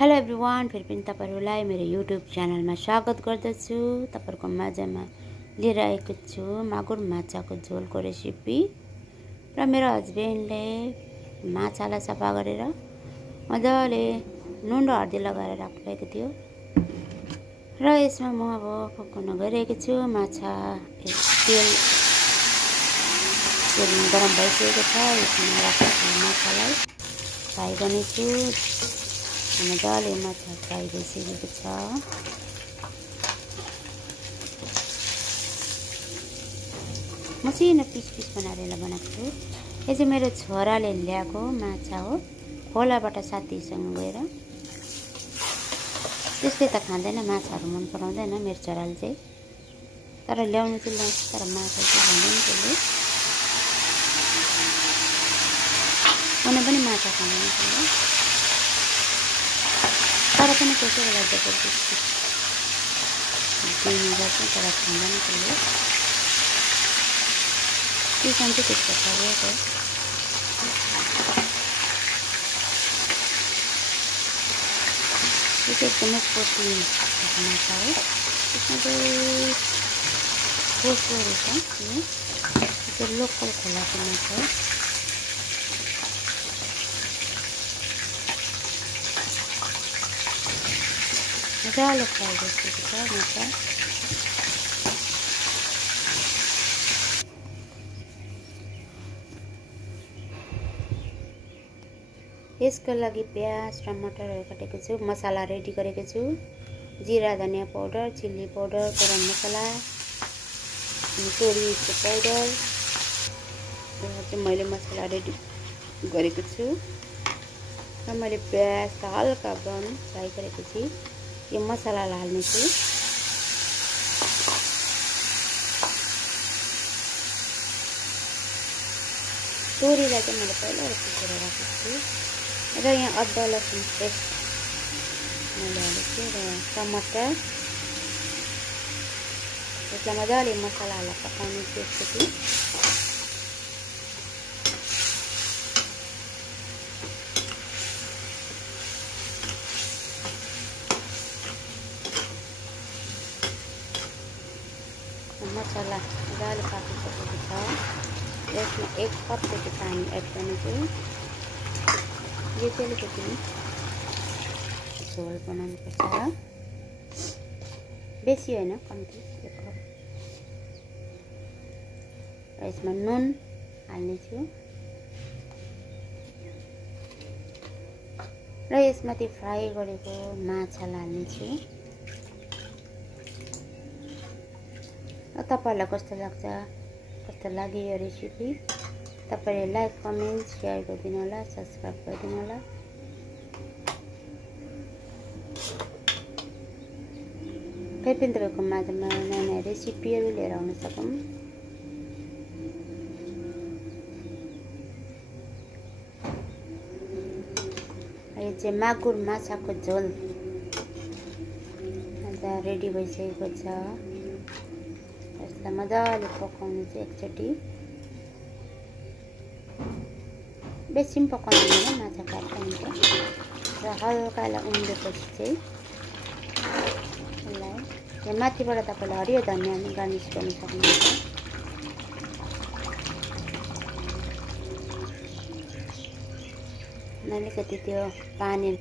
Hello everyone, फेरि पनि तपाईहरुलाई मेरो युट्युब च्यानलमा स्वागत गर्दछु। तपाईहरुको माझमा लिएर आएको छु मागुर माछाको झोलको रेसिपी। र मेरो हस्बेन्डले माछालाई सफा गरेर मजाले नुन र हर्दी लगाएर राख्नुभएको थियो। र यसमा म अब पकाउन गइरहेको छु। माछा तेल गरम भइसकेको छ। यसमा राखेको माछालाई फ्राई गर्नेछु। मजाले माछा फ्राई भइसकेको छ। मसिनो पिस बनाएर बनाएको छु। यो चाहिँ मेरो छोराले ल्याएको माछा हो, खोलाबाट साथीसँग गएर। त्यस्तै त खाँदैन, माछाहरू मन पराउँदैन मेरो छोराले चाहिँ, तर ल्याउनु चाहिँ ल्याउँछ, तर माछा चाहिँ खाँदैन त्यसले। कुनै पनि माछा खाँदैन त्यसले, तर पनि कोही बेला जबरजस्ती दिने गर्छ, तर खाँदैन त्यसले। चिकन चाहिँ त्यस्तो खाएको यो चाहिँ एकदमै प्रोटिन माछा हो। त्यसमा चाहिँ पोस्टहरू छ। यो चाहिँ लोकल खोलाको माछा हो। मजाले फ्राई भइसकेको छ माछा। यसको लागि प्याज टमाटरहरू काटेको छु। मसाला रेडी गरेको छु। जिरा धनिया पाउडर, चिल्ली पाउडर, गरम मसला, तोरीको पाउडर। यो चाहिँ मैले मसला रेडी गरेको छु। र मैले प्याज हल्का ब्राउन फ्राई गरेको छु। यो मसला हाल्ने छु। तोरीलाई चाहिँ मैले पहिला पिसेर राखेको छु। र यहाँ अदुवा लसुन पेस्ट मैले हालेको छु। र टमाटर, यसलाई मजाले मसला हालेर पकाउने छु एकचोटि। मसला मजाले पाकिसकेको छ। यसमा 1 कप जति पानी एड गर्नेछु। यो चाहिँ अलिकति झोल बनाउनुपर्छ, बेसी होइन, कम्ती 1 कप। र यसमा नुन हाल्नेछु। र यसमा त्यो फ्राई गरेको माछालाई हाल्नेछु। तपाईहरुलाई कस्तो लाग्छ, कस्तो लाग्यो यो रेसिपी, तपाईहरुले लाइक कमेन्ट शेयर गरिदिनु होला, सब्स्क्राइब गरिदिनु होला। फेरि पनि तपाईको माझमा नयाँ नयाँ रेसिपीहरू लिएर आउन सकौँ। यो चाहिँ मागुर माछाको झोल मजा रेडी भइसकेको छ। यसलाई मजाले पकाउनु चाहिँ एकचोटि, बेसी पनि पकाउनु हुँदैन, माछा काट्दा हुन्छ। र हल्का यसलाई उम्लेपछि चाहिँ यसलाई यहाँ माथिबाट तपाईँले हरियो धनिया गार्निस गर्नु सक्नुहुन्छ। अलिकति त्यो पानी